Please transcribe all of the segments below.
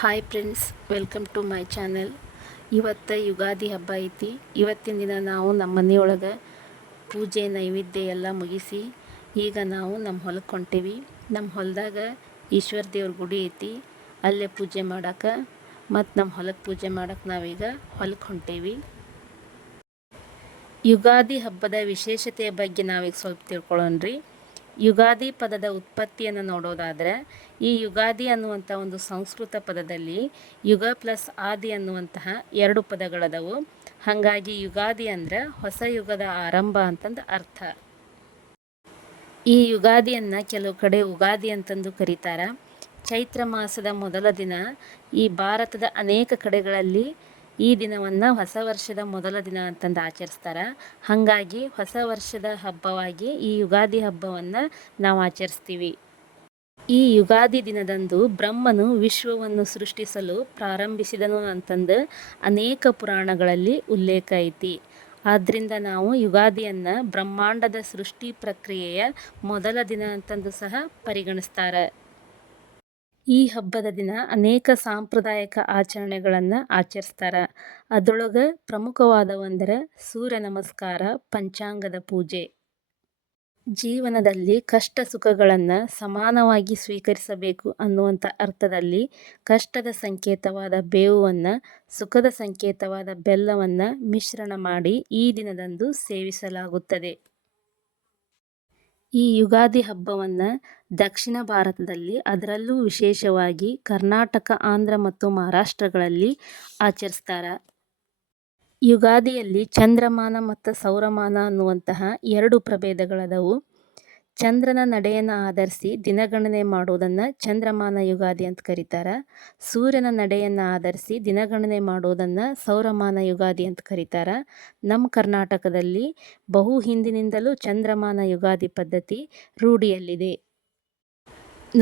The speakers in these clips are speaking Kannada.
Hi friends, welcome to my channel. ಇವತ್ತು ಯುಗಾದಿ ಹಬ್ಬ ಐತಿ. ಇವತ್ತಿನ ದಿನ ನಾವು ನಮ್ಮ ಮನೆಯೊಳಗೆ ಪೂಜೆ ನೈವೇದ್ಯ ಎಲ್ಲ ಮುಗಿಸಿ ಈಗ ನಾವು ನಮ್ಮ ಹೊಲಕ್ಕೆ ಹೊಂಟೀವಿ. ನಮ್ಮ ಹೊಲದಾಗ ಈಶ್ವರ ದೇವ್ರ ಗುಡಿ ಐತಿ, ಅಲ್ಲೇ ಪೂಜೆ ಮಾಡೋಕೆ ಮತ್ತು ನಮ್ಮ ಹೊಲಕ್ಕೆ ಪೂಜೆ ಮಾಡೋಕೆ ನಾವೀಗ ಹೊಲಕ್ಕೆ ಹೊಂಟೀವಿ. ಯುಗಾದಿ ಹಬ್ಬದ ವಿಶೇಷತೆಯ ಬಗ್ಗೆ ನಾವೀಗ ಸ್ವಲ್ಪ ತಿಳ್ಕೊಳ್ಳೋಣ್ರಿ. ಯುಗಾದಿ ಪದದ ಉತ್ಪತ್ತಿಯನ್ನು ನೋಡೋದಾದರೆ, ಈ ಯುಗಾದಿ ಅನ್ನುವಂಥ ಒಂದು ಸಂಸ್ಕೃತ ಪದದಲ್ಲಿ ಯುಗ ಪ್ಲಸ್ ಆದಿ ಅನ್ನುವಂತಹ ಎರಡು ಪದಗಳದವು. ಹಾಗಾಗಿ ಯುಗಾದಿ ಅಂದರೆ ಹೊಸ ಯುಗದ ಆರಂಭ ಅಂತಂದು ಅರ್ಥ. ಈ ಯುಗಾದಿಯನ್ನು ಕೆಲವು ಕಡೆ ಉಗಾದಿ ಅಂತಂದು ಕರೀತಾರೆ. ಚೈತ್ರ ಮಾಸದ ಮೊದಲ ದಿನ ಈ ಭಾರತದ ಅನೇಕ ಕಡೆಗಳಲ್ಲಿ ಈ ದಿನವನ್ನು ಹೊಸ ವರ್ಷದ ಮೊದಲ ದಿನ ಅಂತಂದು ಆಚರಿಸ್ತಾರೆ. ಹಾಗಾಗಿ ಹೊಸ ವರ್ಷದ ಹಬ್ಬವಾಗಿ ಈ ಯುಗಾದಿ ಹಬ್ಬವನ್ನು ನಾವು ಆಚರಿಸ್ತೀವಿ. ಈ ಯುಗಾದಿ ದಿನದಂದು ಬ್ರಹ್ಮನು ವಿಶ್ವವನ್ನು ಸೃಷ್ಟಿಸಲು ಪ್ರಾರಂಭಿಸಿದನು ಅಂತಂದು ಅನೇಕ ಪುರಾಣಗಳಲ್ಲಿ ಉಲ್ಲೇಖ ಐತಿ. ಆದ್ದರಿಂದ ನಾವು ಯುಗಾದಿಯನ್ನು ಬ್ರಹ್ಮಾಂಡದ ಸೃಷ್ಟಿ ಪ್ರಕ್ರಿಯೆಯ ಮೊದಲ ದಿನ ಅಂತಂದು ಸಹ ಪರಿಗಣಿಸ್ತಾರೆ. ಈ ಹಬ್ಬದ ದಿನ ಅನೇಕ ಸಾಂಪ್ರದಾಯಿಕ ಆಚರಣೆಗಳನ್ನು ಆಚರಿಸ್ತಾರೆ. ಅದರೊಳಗೆ ಪ್ರಮುಖವಾದವಂದರೆ ಸೂರ್ಯ ನಮಸ್ಕಾರ, ಪಂಚಾಂಗದ ಪೂಜೆ. ಜೀವನದಲ್ಲಿ ಕಷ್ಟ ಸುಖಗಳನ್ನು ಸಮಾನವಾಗಿ ಸ್ವೀಕರಿಸಬೇಕು ಅನ್ನುವಂಥ ಅರ್ಥದಲ್ಲಿ ಕಷ್ಟದ ಸಂಕೇತವಾದ ಬೇವನ್ನು, ಸುಖದ ಸಂಕೇತವಾದ ಬೆಲ್ಲವನ್ನು ಮಿಶ್ರಣ ಮಾಡಿ ಈ ದಿನದಂದು ಸೇವಿಸಲಾಗುತ್ತದೆ. ಈ ಯುಗಾದಿ ಹಬ್ಬವನ್ನು ದಕ್ಷಿಣ ಭಾರತದಲ್ಲಿ, ಅದರಲ್ಲೂ ವಿಶೇಷವಾಗಿ ಕರ್ನಾಟಕ, ಆಂಧ್ರ ಮತ್ತು ಮಹಾರಾಷ್ಟ್ರಗಳಲ್ಲಿ ಆಚರಿಸ್ತಾರೆ. ಯುಗಾದಿಯಲ್ಲಿ ಚಂದ್ರಮಾನ ಮತ್ತು ಸೌರಮಾನ ಅನ್ನುವಂತಹ ಎರಡು ಪ್ರಭೇದಗಳದವು. ಚಂದ್ರನ ನಡೆಯನ್ನು ಆಧರಿಸಿ ದಿನಗಣನೆ ಮಾಡುವುದನ್ನು ಚಂದ್ರಮಾನ ಯುಗಾದಿ ಅಂತ ಕರೀತಾರೆ. ಸೂರ್ಯನ ನಡೆಯನ್ನು ಆಧರಿಸಿ ದಿನಗಣನೆ ಮಾಡುವುದನ್ನು ಸೌರಮಾನ ಯುಗಾದಿ ಅಂತ ಕರೀತಾರೆ. ನಮ್ಮ ಕರ್ನಾಟಕದಲ್ಲಿ ಬಹು ಹಿಂದಿನಿಂದಲೂ ಚಂದ್ರಮಾನ ಯುಗಾದಿ ಪದ್ಧತಿ ರೂಢಿಯಲ್ಲಿದೆ.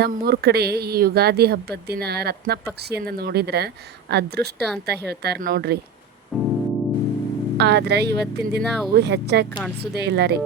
ನಮ್ಮೂರ ಕಡೆ ಈ ಯುಗಾದಿ ಹಬ್ಬದ ದಿನ ರತ್ನ ಪಕ್ಷಿಯನ್ನು ನೋಡಿದ್ರೆ ಅದೃಷ್ಟ ಅಂತ ಹೇಳ್ತಾರೆ ನೋಡ್ರಿ. ಆದ್ರೆ ಇವತ್ತಿನ ದಿನ ಅವು ಹೆಚ್ಚಾಗಿ ಕಾಣಿಸೋದೇ ಇಲ್ಲ ರೀ.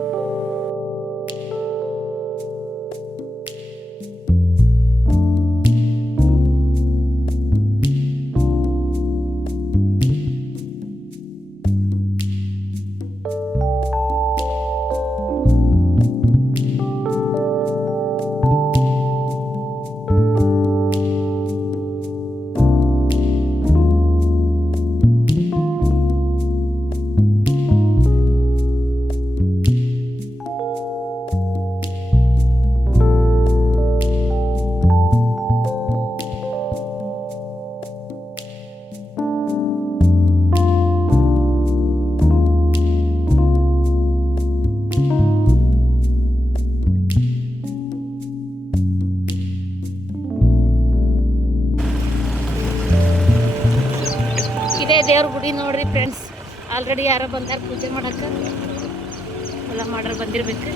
ಇದೇ ದೇವ್ರ ಗುಡಿ ನೋಡ್ರಿ ಫ್ರೆಂಡ್ಸ್. ಆಲ್ರೆಡಿ ಯಾರೋ ಬಂದಾರ ಪೂಜೆ ಮಾಡಕ್ಕೆ, ಎಲ್ಲ ಮಾಡ್ರೆ ಬಂದಿರ್ಬೇಕು.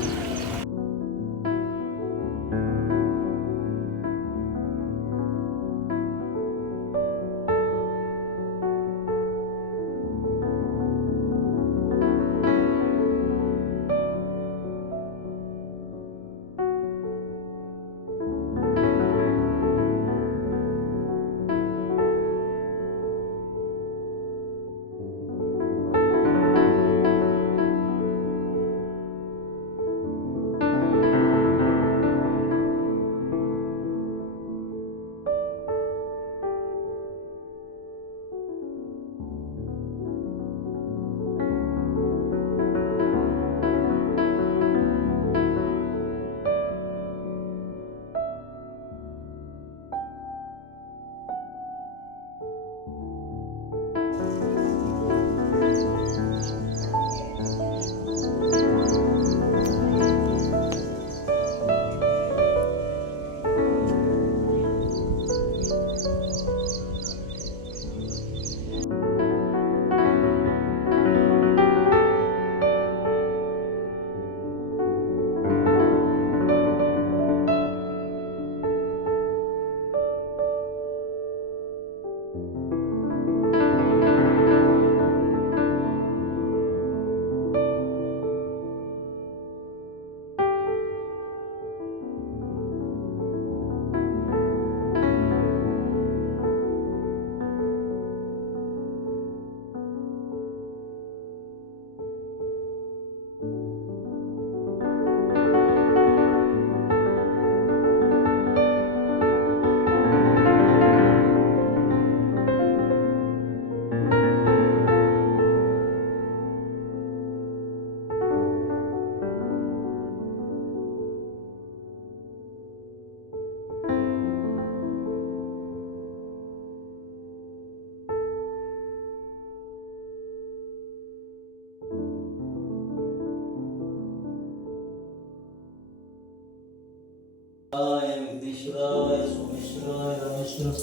विघ्नेश्वराय सोमेश्वराय रामेश्वर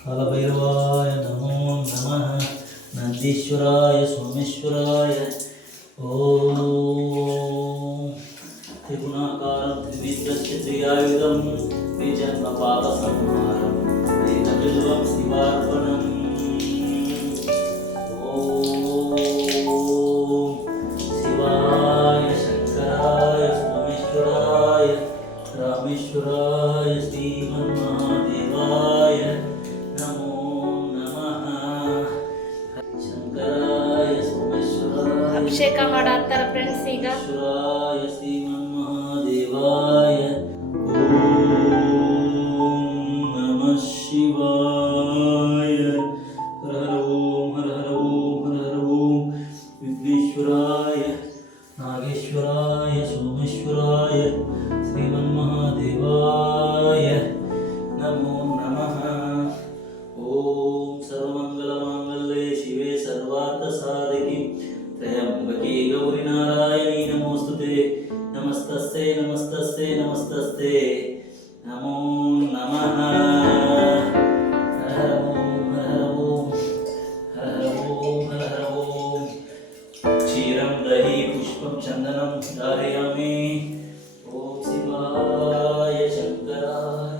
कालभैरवाय नमो नमः नंदीश्वराय सोमेश्वराय ओम त्रिगुणाकारं त्रिनेत्रस्य त्रियायुधं त्रिजन्म पापसंहारं एकबिल्वं शिवार्पणम् ओम शिवाय शंकराय सोमेश्वराय रामेश्वराय श्रीमन्महादेवाय नमो नमः शंकराय सोमेश्वराय ಅಭಿಷೇಕ ಮಾಡಾತ್ತಾರ ಫ್ರೆಂಡ್ಸ್ ಈಗ. रामेश्वराय श्रीमन्महादेवाय ओम नमः शिवाय हर ओम हर हर ओम हर हर ओम विघ्नेश्वराय नागेश्वराय सोमेश्वराय श्रीमन्महादेवाय नमो नमः ओम सर्वमंगलमांगल्ये शिवे सर्वार्थसाधिके त्र्यंबके गौरी नारायणी नमोस्तुते नमस्तस्ते नमस्तस्ते नमस्तस्ते नमो नमः हर हर ओम हर हर ओम हर हर ओम हर हर ओम क्षीरं दहि पुष्पं चन्दनं धारयामि ओम शिवाय शंकराय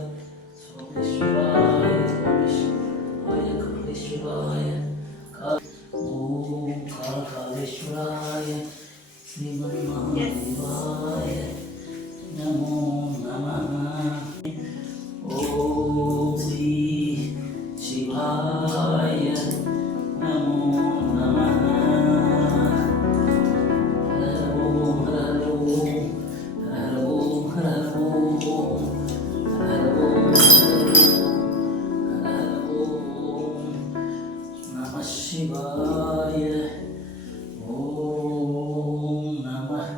सोमेश्वराय सोमेश्वराय कमलेश्वराय ओम कालेश्वराय श्रीमन्महादेवाय नमो नमः ओम श्री शिवाय नमो नमः हर ओम हर ओम हर ओम हर ओम हर ओम हर ओम नमः शिवाय ओम नमः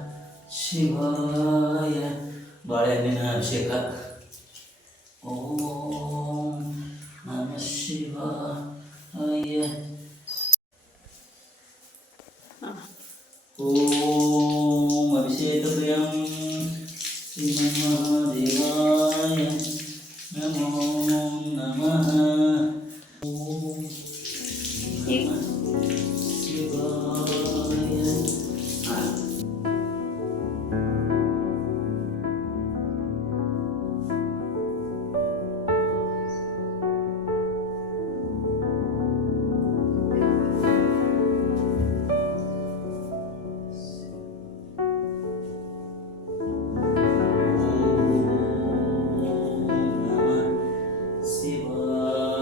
शिवाय बाळहಣ್ಣಿನ ಅಭಿಷೇಕ ಓಂ ನಮಃ ಶಿವಾಯ ಓಂ ಅಭಿಷೇಕ ಪ್ರಿಯಂ ಶ್ರೀಮನ್ಮಹಾದೇವಾಯ ನಮೋ ನಮಃ ಓಂ ನಮಃ ಶಿವಾಯ ಓಂ ನಮಃ ಶಿವಾಯ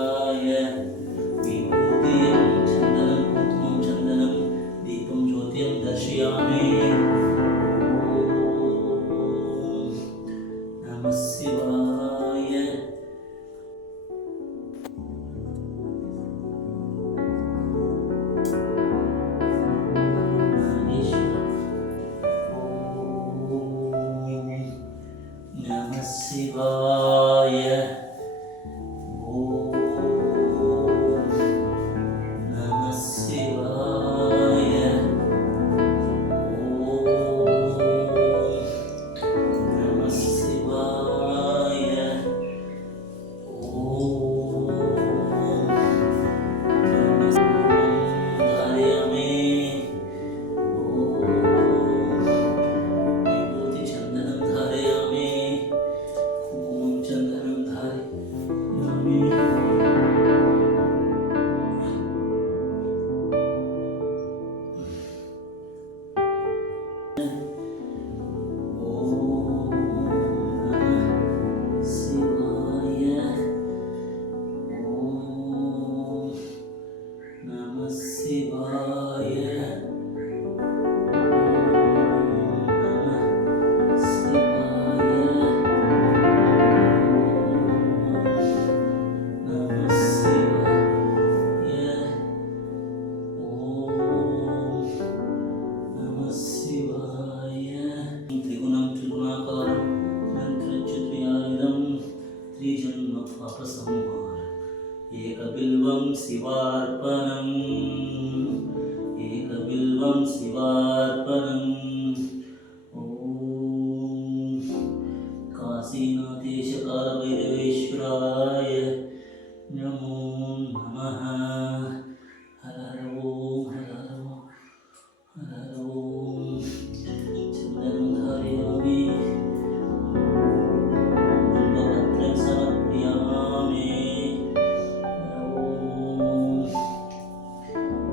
आसीनाथेशकालभैरवेश्वराय नमो नमः हर हर ओम हर हर ओम हर हर ओम चन्दनं धारयामि बिल्वपत्रं समर्पयामि हर ओम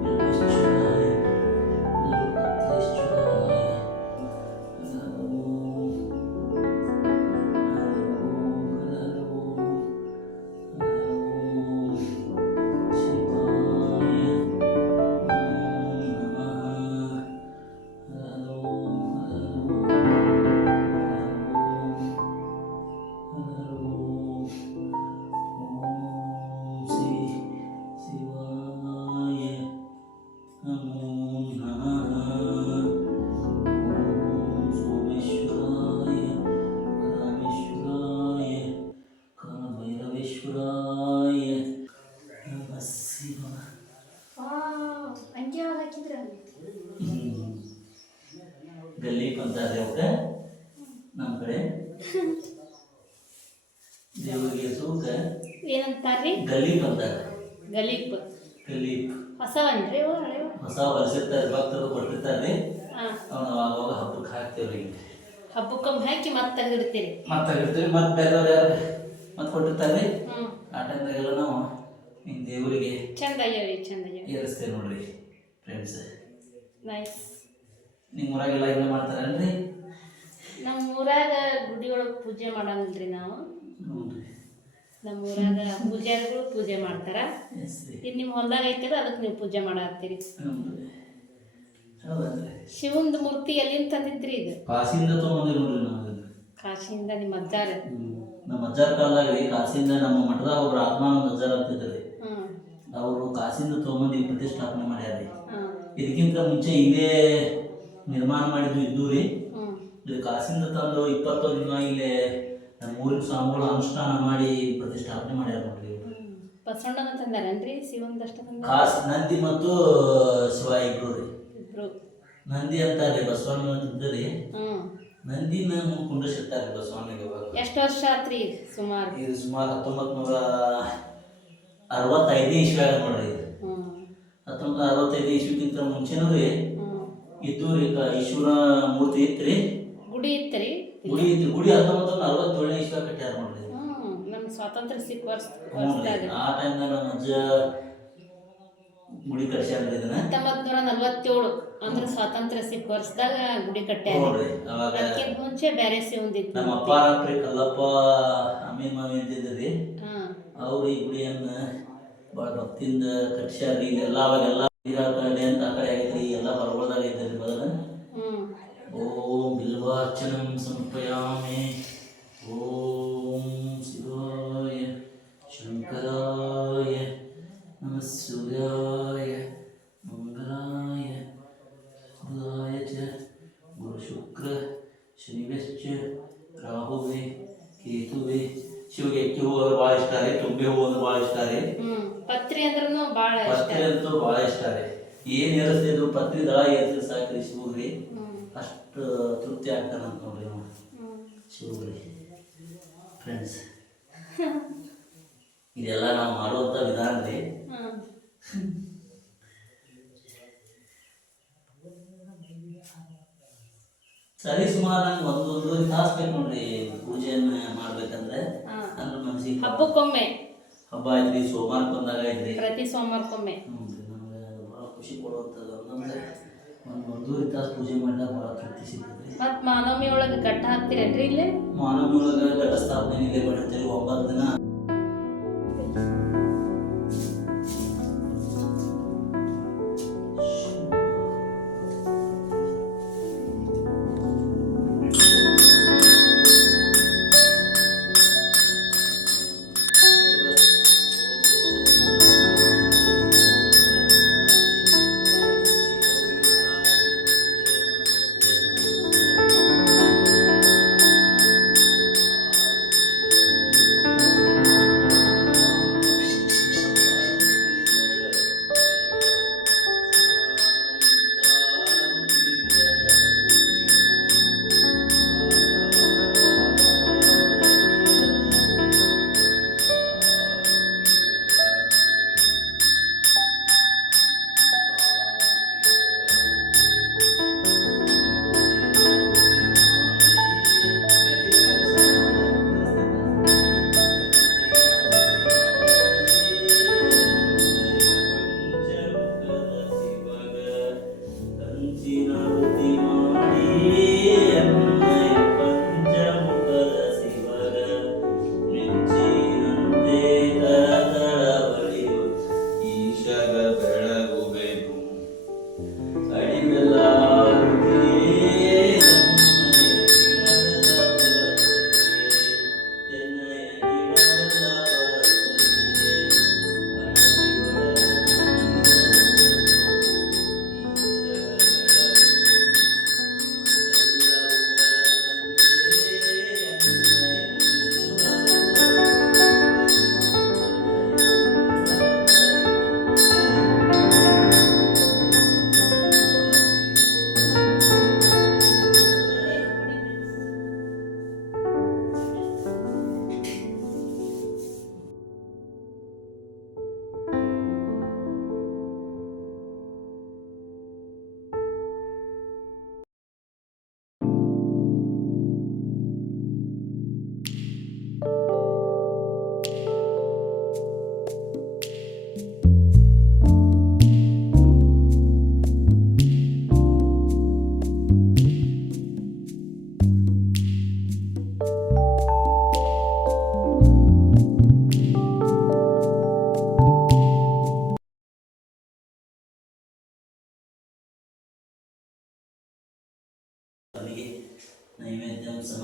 बिल्वेश्वराय बिल्वपत्रेश्वराय हर हर ओम ಭೈರವೇಶ್ವರಾಯ ನಮಃ ಶಿವಾಯ. ಗಲ್ಲೀಪ್ ಅಂತಾರೆ ಅವಕ್ಕೆ ನಮ್ಮ ಕಡೆ ದೇವರಿಗೆ ಸೂಕ ಏನಂತಾರ್ರಿ? ಗಲ್ಲೀಪ್ ಅಂತಾರೆ. ಗಲೀಪ್ ಗಲ್ಲೀಪ್ ಹೊಸವನ್ರಿ ಅವ ಹಳೆವ? ಹೊಸ ಬರ್ಸಿರ್ತಾರೆ, ಭಕ್ತರು ಕೊಟ್ಟಿರ್ತಾರೆ. ಹಾಂ, ಅವನು ಅವಾಗ ಹಬ್ಬಕ್ಕೆ ಹಾಕ್ತೇವ್ರಿ. ಹಬ್ಬಕ್ಕೊಮ್ಮೆ ಹಾಕಿ ಮತ್ತೆ ತೆಗೆದಿಡ್ತೀರಿ. ಮತ್ತೆ ಇಡ್ತೀವಿ, ಮತ್ತೆ ಬೇರೆಯವ್ರು ಯಾರು ಮತ್ತೆ ಕೊಟ್ಟಿರ್ತಾರೆ. ಹ್ಞೂ, ಆ ಟೈಮ್ದಾಗೆಲ್ಲ ನಾವು ಹಿಂಗೆ ದೇವರಿಗೆ ಚಂದ ಆಗ್ಯಾವ್ರಿ, ಚಂದ ಆಗ್ಯಾವ. ಏರಿಸ್ತೇವೆ ನೋಡ್ರಿ ಫ್ರೆಂಡ್ಸ್. ನೈಸ್. ನಿಮ್ಮ ಊರಾಗೆಲ್ಲ ಹಿಂಗೆ ಮಾಡ್ತಾರೇನ್ರಿ? ನಮ್ಮ ಊರಾಗ ಗುಡಿ ಒಳಗೆ ಪೂಜೆ ಮಾಡಂಗಿಲ್ರಿ ನಾವು. ನೋಡ್ರಿ ನಮ್ಮ ಊರಾಗ ಪೂಜಾರಿಗಳು ಪೂಜೆ ಮಾಡ್ತಾರ. ಎಸ್ ರೀ. ಇದು ನಿಮ್ಮ ಹೊಲ್ದಾಗ ಐತಲ್ಲ, ಅದಕ್ಕೆ ನೀವು ಪೂಜೆ ಮಾಡತ್ತೀರಿ. ನೋಡ್ರಿ ಹೌದಲ್ರಿ. ಶಿವಂದು ಮೂರ್ತಿ ಎಲ್ಲಿಂದ ತಂದಿದ್ರಿ ಇದು? ಕಾಸಿಂದ ತೊಗೊಂಬಂದಿವಿ ನೋಡ್ರಿ ನಾವು ಇದನ್ನ. ಕಾಶಿಯಿಂದ ನಿಮ್ಮ ಅಜ್ಜಾರ? ನಮ್ಮ ಅಜ್ಜಾರ ಕಾಲದಾಗ ರೀ ಕಾಸಿಂದ ನಮ್ಮ ಮಠದಾಗ ಒಬ್ರು ಆತ್ಮಾನಂದ ಅಜ್ಜಾರ ಅಂತಿದ್ರಿ. ಹ್ಞೂ, ಅವರು ಕಾಸಿಂದ ತೊಗೊಂಬಂದು ಇಲ್ಲಿ ಪ್ರತಿಷ್ಠಾಪನೆ ಮಾಡ್ಯಾರ್ರಿ. ಹಾಂ, ಇದಕ್ಕಿಂತ ಮುಂಚೆ ಇಲ್ಲೇ ನಿರ್ಮಾಣ ಮಾಡಿದ್ದು ಇದ್ದು ರೀ. ಹ್ಞೂ, ಇದು ಕಾಸಿಂದ ತಂದು 20 ದಿನ ಇಲ್ಲೇ ನಮ್ಮ ಊರಿನ ಸ್ವಾಮಿಗಳು ಅನುಷ್ಠಾನ ಮಾಡಿ ಪ್ರತಿಷ್ಠಾಪನೆ ಮಾಡ್ಯಾರ ನೋಡ್ರಿ. ಬಸವಣ್ಣನ ತಂದಾರೇನ್ರಿ? ಶಿವಂದಷ್ಟ ತಂದ? ಕಾಸ್ ನಂದಿ ಮತ್ತು ಶಿವ ಇಬ್ರು ರೀ. ಇಬ್ರು. ನಂದಿ ಅಂತಾರ್ರಿ ಬಸವಣ್ಣ ತಿಂದ್ರಿ. ಹ್ಞೂ, ನಂದಿನ ಮುಂದೆ ಕುಂಡ್ರಿಸಿರ್ತಾರ್ರಿ ಬಸವಣ್ಣಗೆ. ಇವಾಗ ಎಷ್ಟು ವರ್ಷ ಆತ್ರಿ ಸುಮಾರು? ಇದು ಸುಮಾರು 1965 ಇಸ್ವಿ ಆಗ ನೋಡ್ರಿ. ಇದು ಹ್ಞೂ, 1965 ಇಸ್ವಿಗಿಂತ ಮುಂಚೆನೂ ರೀ ಹ್ಞೂ. ಇದ್ದು ರೀ. ಈಶ್ವರ ಮೂರ್ತಿ ಇತ್ರಿ, ಗುಡಿ ಇತ್ತರಿ? ಗುಡಿ ಇತ್ತು. ಗುಡಿ 1947 ಇಸ್ವಿ ಕಟ್ಟ್ಯಾರ ನೋಡ್ರಿ. ಹ್ಞೂ, ನಮ್ಮ ಸ್ವಾತಂತ್ರ್ಯ ಸಿಕ್ಕ ಹ್ಞೂ ರೀ. ವರ್ಷದಾಗ ಆ ಟೈಮ್ದಾಗ ನಮ್ಮ ಅಜ್ಜ ಗುಡಿ ಕಟ್ಸ್ಯಾರ್ರಿ ಇದನ್ನ. 1947 ಅಂದ್ರೆ ಸ್ವಾತಂತ್ರ್ಯ ಸಿಕ್ಕ ವರ್ಷದಾಗ ಗುಡಿ ಕಟ್ಟ್ಯಾರ. ನೋಡ್ರಿ ಅವಾಗ ಅದಕ್ಕಿಂತ ಮುಂಚೆ ಬೇರೆ ಶಿವಂದಿತ್ತು. ನಮ್ಮ ಅಪ್ಪಾರಪ್ರಿ ಕಲ್ಲಪ್ಪ ಅಮೀನ್ ಮಾವಿ ಅಂತಿದ್ರಿ. ಹಾಂ, ಅವ್ರು ಈ ಗುಡಿಯನ್ನ ಭಾಳ ಭಕ್ತಿಯಿಂದ ಕಟ್ಸ್ಯಾರ್ರಿ. ಇದೆಲ್ಲ ಅವಾಗೆಲ್ಲ ಆ ಕಡೆ ಅಂತ ಆ ಕಡೆ ಆಗೈತ್ರಿ. ಎಲ್ಲ ಹೊರಗೊಳದಾಗ ಐತ್ರಿ ಬದಲ. ಹ್ಞೂ. ಓಂ ಬಿಲ್ವಾರ್ಚನಂ ಸಮರ್ಪಯಾಮಿ. ಓಂ ಶಿವಾಯ ಶಂಕರಾಯ ನಮಃ ಸೂರ್ಯಾಯ ಮಂಗಲಾಯ ಬುಧಾಯ ಚ ಗುರು ಶುಕ್ರ ಶನಿಶ್ಚ ರಾಹುವೇ ಕೇತುವೆ. ಶಿವಗೆ ಎಕ್ಕಿ ಹೂವು ಅಂದ್ರೆ ಭಾಳ ಇಷ್ಟ ರೀ. ತುಂಬೆ ಹೂವು ಅಂದ್ರೆ ಭಾಳ ಇಷ್ಟ ರೀ. ಹ್ಞೂ, ಪತ್ರಿ ಅಂದ್ರೂ ಭಾಳ ಇಷ್ಟ. ಪತ್ರಿ ಅಂತೂ ಭಾಳ ಇಷ್ಟ ರೀ. ಏನು ಏರಿಸ್ತಿದ್ರು ಪತ್ರಿ ದಳ ಏರಿಸಿದ್ರೆ ಸಾಕ್ರಿ ಶಿವಗ್ರಿ. ಹ್ಞೂ, ಅಷ್ಟು ತೃಪ್ತಿ ಆಗ್ತಾನಂತ ನೋಡ್ರಿ ನಾವು ಹ್ಞೂ. ಶಿವಗ್ರಿ. ಫ್ರೆಂಡ್ಸ್, ಇದೆಲ್ಲ ನಾವು ಮಾಡುವಂಥ ವಿಧಾನ ರೀ. ಹ್ಞೂ. ಸರಿ ಸುಮಾರು ನಂಗೆ ಒಂದೂವರೆ ತಾಸು ಬೇಕು ನೋಡ್ರಿ ಪೂಜೆಯನ್ನ ಮಾಡ್ಬೇಕಂದ್ರೆ. ಹಾಂ. ಅಂದ್ರೆ ಮನಸ್ಸಿಗೆ ಹಬ್ಬಕ್ಕೊಮ್ಮೆ, ಹಬ್ಬ ಆಯ್ತ್ರಿ, ಸೋಮವಾರಕ್ಕೆ ಬಂದಾಗ ಆಯ್ತ್ರಿ. ಪ್ರತಿ ಸೋಮವಾರಕ್ಕೊಮ್ಮೆ. ಹ್ಞೂ ರೀ. ನಮ್ಗೆ ಭಾಳ ಖುಷಿ ಕೊಡುವಂಥದ್ದು ಅಂದ್ರೆ ಒಂದೂವರೆ ತಾಸು ಪೂಜೆ ಮಾಡಿದಾಗ ಭಾಳ ತೃಪ್ತಿ ಸಿಗ್ತದೆ ರೀ. ಮತ್ತು ಮಾನವಮಿ ಒಳಗೆ ಗಟ್ಟ ಹಾಕ್ತೀರೇನ್ರಿ ಇಲ್ಲಿ? ಮಾನವ ಒಳಗೆ ಘಟ ಸ್ಥಾಪನೆ ಇಲ್ಲೇ ಮಾಡಿರ್ತೀವಿ 9 ದಿನ.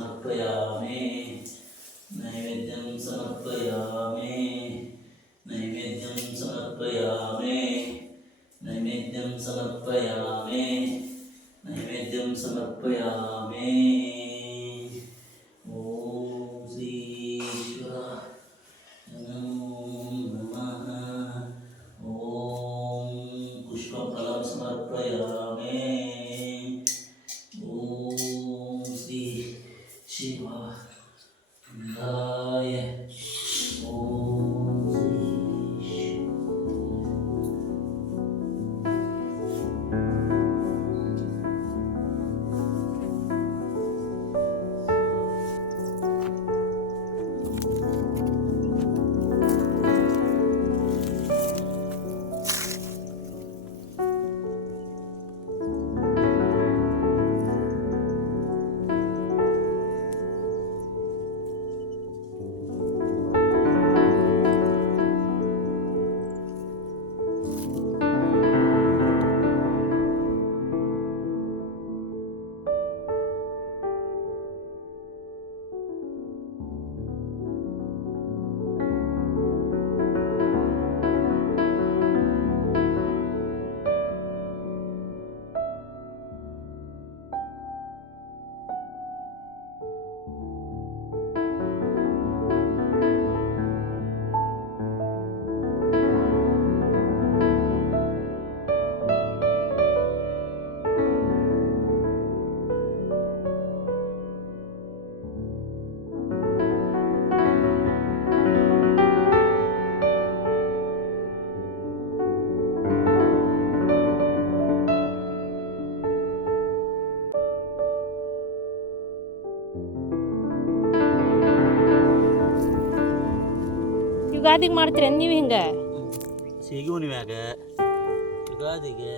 ಸಮರ್ಪಯಾಮಿ ನೈವೇದ್ಯಂ ಸಮರ್ಪಯಾಮಿ ನೈವೇದ್ಯಂ ಸಮರ್ಪಯಾಮಿ ನೈವೇದ್ಯಂ ಸಮರ್ಪಯಾಮಿ ನೈವೇದ್ಯಂ ಸಮರ್ಪಯಾಮಿ ಓಂ ಶ್ರೀ ಈಶ್ವರ ನಮಃ ಓಂ ಪುಷ್ಪಫಲಂ ಸಮರ್ಪಯಾಮಿ ಓಂ ಶ್ರೀ ಶಿವಾಯ ಓಂ ಶ್ರೀ ಯುಗಾದಿಗೆ ಮಾಡ್ತೀರ ನೀವು ಹಿಂಗೆ ಸಿಗಿ ಹುಣ್ಣಿಮ್ಯಾಗ ಯುಗಾದಿಗೆ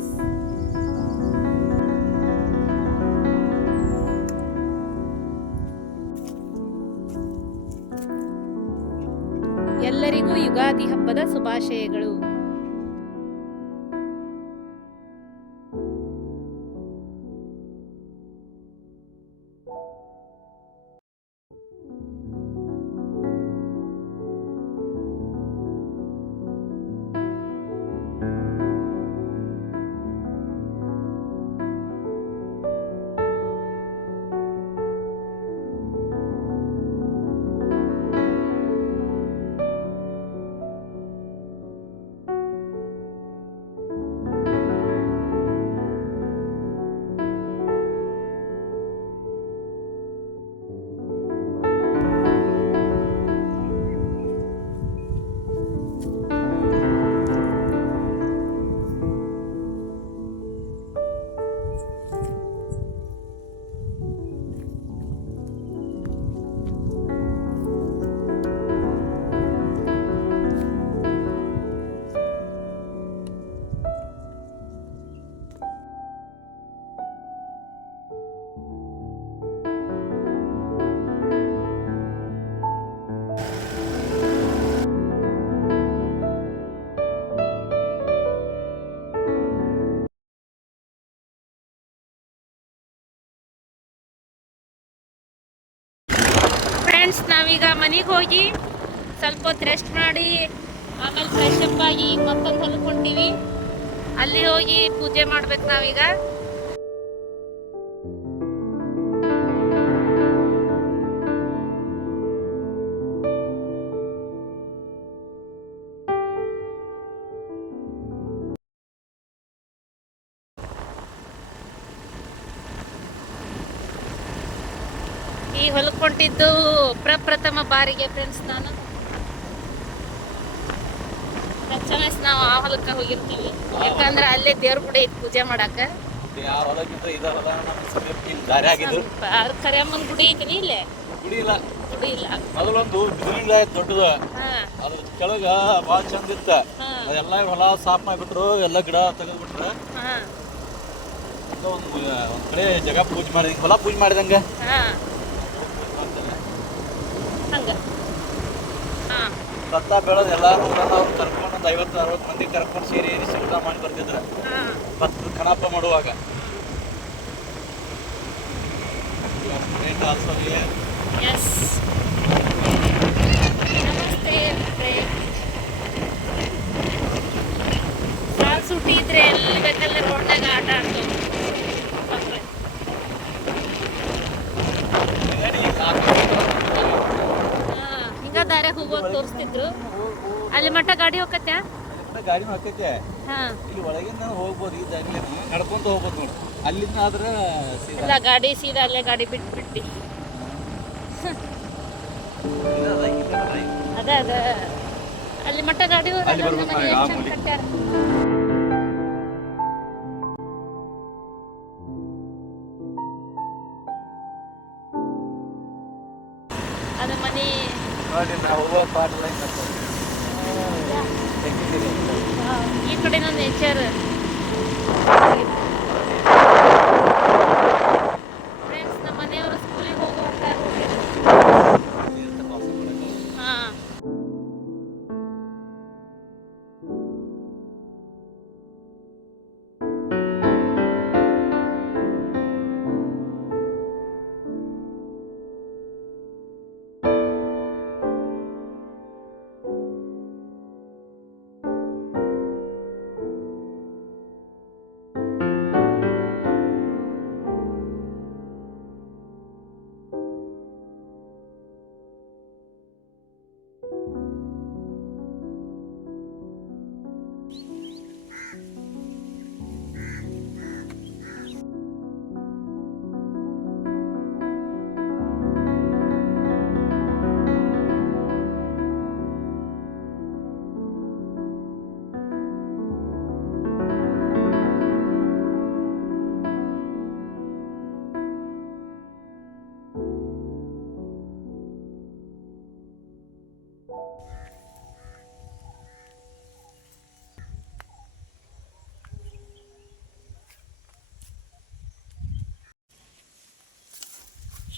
ಫ್ರೆಂಡ್ಸ್. ಎಲ್ಲರಿಗೂ ಯುಗಾದಿ ಹಬ್ಬದ ಶುಭಾಶಯಗಳು. ಫ್ರೆಂಡ್ಸ್, ನಾವೀಗ ಮನೆಗೆ ಹೋಗಿ ಸ್ವಲ್ಪ ಹೊತ್ತು ರೆಸ್ಟ್ ಮಾಡಿ ಆಮೇಲೆ ಫ್ರೆಶ್ ಅಪ್ ಆಗಿ ಮತ್ತೊಂದು ಹೊಲಕ್ಕೆ ಹೊಂಟೀವಿ. ಅಲ್ಲಿ ಹೋಗಿ ಪೂಜೆ ಮಾಡ್ಬೇಕು ನಾವೀಗ. ಈ ಹೊಲಕ್ಕೆ ಹೊಂಟಿದ್ದು ಪ್ರಪ್ರಥಮ ಬಾರಿಗೆ ಫ್ರೆಂಡ್ಸ್. ನಾನು ನಾವು ಆ ಹೊಲಕ್ಕೆ ಹೋಗಿರ್ತೀವಿ, ಯಾಕಂದ್ರೆ ಅಲ್ಲೇ ದೇವ್ರ ಗುಡಿ ಐತಿ ಪೂಜೆ ಮಾಡಾಕ. ಕರಿಯಮ್ಮನ ಗುಡಿ ಐತಿ ಇಲ್ಲೇ. ಗುಡಿ ಇಲ್ಲ ಮೊದಲೊಂದು ಬಿದಿಲಿಂದ ದೊಡ್ಡದ, ಅದ್ರ ಕೆಳಗ ಬಾಳ ಚಂದ ಇತ್ತ. ಅದೆಲ್ಲ ಹೊಲ ಸಾಫ್ ಮಾಡಿಬಿಟ್ರು, ಎಲ್ಲ ಗಿಡ ತೆಗೆದ್ಬಿಟ್ರ. ಒಂದ್ ಕಡೆ ಜಗ ಪೂಜೆ ಮಾಡಿದ, ಹೊಲ ಪೂಜೆ ಮಾಡಿದಂಗ ಹಂಗ ಭತ್ತ ಬೆಳೆದ ಎಲ್ಲಾರು ಅವ್ರು ಕರ್ಕೊಂಡು ಒಂದು 50-60 ಮಂದಿ ಕರ್ಕೊಂಡು ಸೇರಿ ಸಿದ್ಧ ಮಾಡಿ ಬರ್ತಿದ್ರ ಭತ್ತದ ಕಣಪ್ಪ ಮಾಡುವಾಗ. ಸಾಲ್ ಸುಟ್ಟಿ ಇದ್ರೆ ಎಲ್ಲಿ ಬೇಕಲ್ಲಿ ರೋಡ್ನಾಗ ಆಟ ಆಡ್ತೇವೆ. ಹಿಂಗ ದಾರ್ಯಾಗ ಹೋಗೋದು ತೋರಿಸ್ತಿದ್ರು. ಅಲ್ಲಿ ಮಟ್ಟ ಗಾಡಿ ಹೋಗತ್ಯಾ? ಗಾಡಿ ಹಾಕೈತೆ, ಇಲ್ಲಿ ಒಳಗಿಂದ ಹೋಗ್ಬೋದು. ಈ ಜಾಗಲಿ ನಡ್ಕೊಂತ ಹೋಗ್ಬೋದು ನೋಡಿ. ಅಲ್ಲಿಂದ ಆದ್ರೆ ಇಲ್ಲ, ಗಾಡಿ ಸೀದಾ ಅಲ್ಲೇ ಗಾಡಿ ಬಿಟ್ಬಿಟ್ಟು ಅದ ಅಲ್ಲಿ ಮಟ್ಟ ಗಾಡಿ ಕಟ್ಟ್ಯಾರ. ಅದು ಮನೆ ಈ ಕಡೆನೂ ನೇಚರ್. ಫ್ರೆಂಡ್ಸ್, ನಮ್ಮ ಮನೆಯವರು ಸ್ಕೂಲಿಗೆ ಹೋಗುವಂತ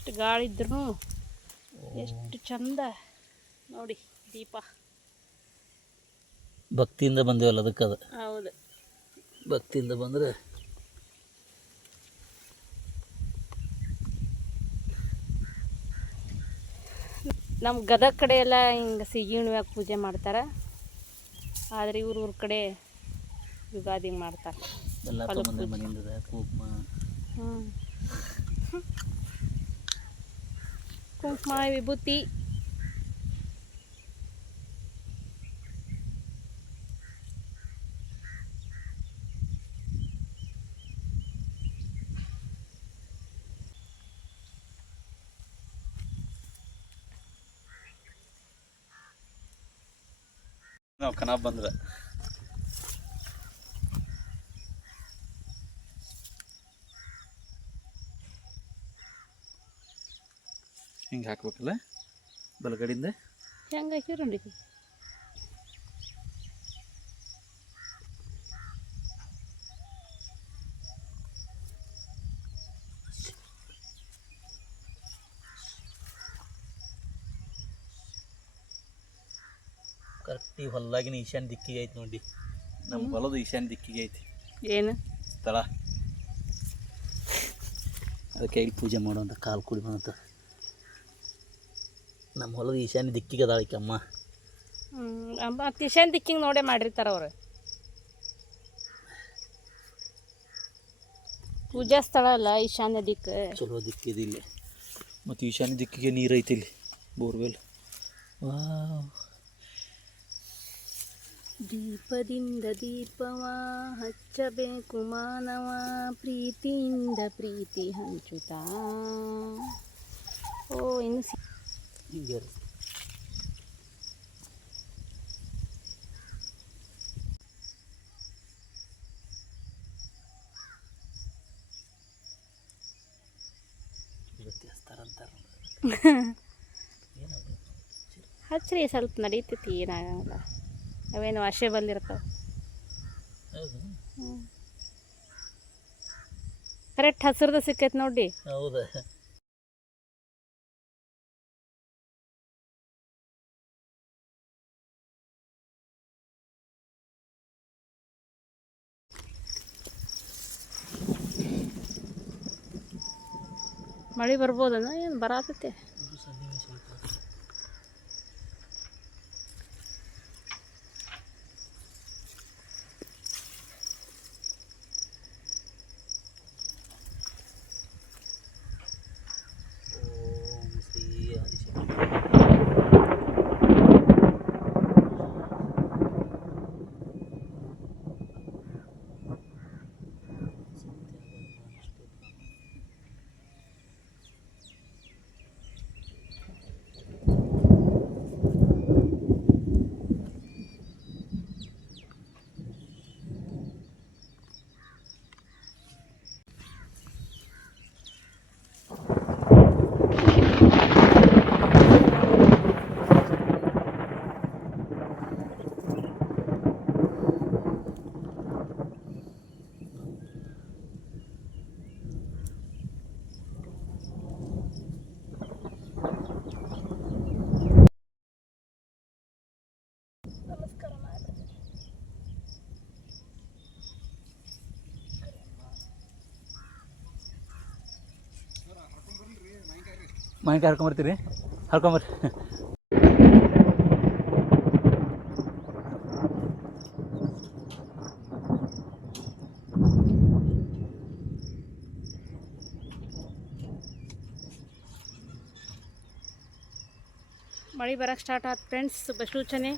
ಎಷ್ಟು ಗಾಳಿ ಇದ್ರೂ ಎಷ್ಟು ಚಂದ ನೋಡಿ ದೀಪ. ಭಕ್ತಿಯಿಂದ ಬಂದೇವಲ್ಲ ಅದಕ್ಕೆ ಅದು. ಹೌದು, ಭಕ್ತಿಯಿಂದ ಬಂದರೆ ನಮ್ಮ ಗದಗ ಕಡೆ ಎಲ್ಲ ಹಿಂಗೆ ಸಿಗಿ ಹುಣ್ಣಿಮ್ಯಾಗ ಪೂಜೆ ಮಾಡ್ತಾರೆ, ಆದರೆ ಊರ ಕಡೆ ಯುಗಾದಿ ಮಾಡ್ತಾರೆ. ಎಲ್ಲ ತೊಗೊಂಬಂದೆ ಮನೆಯಿಂದ ಕುಂಕುಮ. ಕುಂಕುಮ, ವಿಭೂತಿ. ನಾವು ಕನಾಬ್ ಬಂದ್ರೆ ಹಿಂಗೆ ಹಾಕ್ಬೇಕಲ್ಲ ಬಲಗಡಿಂದ. ಹೆಂಗೆ ಹಾಕಿರಿ ನೋಡಿ. ಕರೆಕ್ಟ್ ಈ ಹೊಲ್ದಾಗಿನ ಈಶಾನ್ಯ ದಿಕ್ಕಿಗೆ ಐತಿ ನೋಡಿ. ನಮ್ಮ ಹೊಲದ ಈಶಾನ್ಯ ದಿಕ್ಕಿಗೆ ಐತಿ ಏನು ಸ್ಥಳ. ಅದಕ್ಕೆ ಇಲ್ಲಿ ಪೂಜೆ ಮಾಡುವಂಥ ಕಾಲು ಕುಡಿ ಬಂತ. ನಮ್ಮ ಹೊಲದ ಈಶಾನ್ಯ ದಿಕ್ಕಿಗೆ ಅದಾಳಕ್ಕೆ ಅಮ್ಮ. ಮತ್ತು ಈಶಾನ್ಯ ದಿಕ್ಕಿಗೆ ನೋಡೇ ಮಾಡಿರ್ತಾರೆ ಅವ್ರು. ಪೂಜಾ ಸ್ಥಳ ಅಲ್ಲ ಈಶಾನ್ಯ ದಿಕ್ಕು. ಚಲೋ ದಿಕ್ಕಿದೆ ಇಲ್ಲಿ. ಮತ್ತು ಈಶಾನ್ಯ ದಿಕ್ಕಿಗೆ ನೀರು ಐತಿ ಇಲ್ಲಿ, ಬೋರ್ವೆಲ್. ವಾವ್. ದೀಪದಿಂದ ದೀಪವ ಹಚ್ಚಬೇಕು ಮಾನವ, ಪ್ರೀತಿಯಿಂದ ಪ್ರೀತಿ ಹಂಚುತ್ತಾ. ಓ ಇನ್ನು ಹಿಂಗೆ ಹಚ್ಚ್ರಿ, ಸ್ವಲ್ಪ ನಡೀತೈತಿ, ಏನಾಗಲ್ಲ. ಅವೇನು ವಾಶೆ ಬಂದಿರ್ತಾವೆ. ಕರೆಕ್ಟ್ ಹಸಿರ್ದು ಸಿಕ್ಕೈತೆ ನೋಡಿ. ಹೌದಾ? ಮಳೆ ಬರ್ಬೋದನ, ಏನು ಬರತೈತೆ? ಮಾವಿನಕಾಯಿ ಹರ್ಕೊಂಬರ್ತೀರಿ? ಹರ್ಕೊಂಬರ್ರಿ. ಮಳೆ ಬರೋಕ್ಕೆ ಸ್ಟಾರ್ಟ್ ಆಯ್ತು ಫ್ರೆಂಡ್ಸ್. ಶುಭ ಸೂಚನೆ.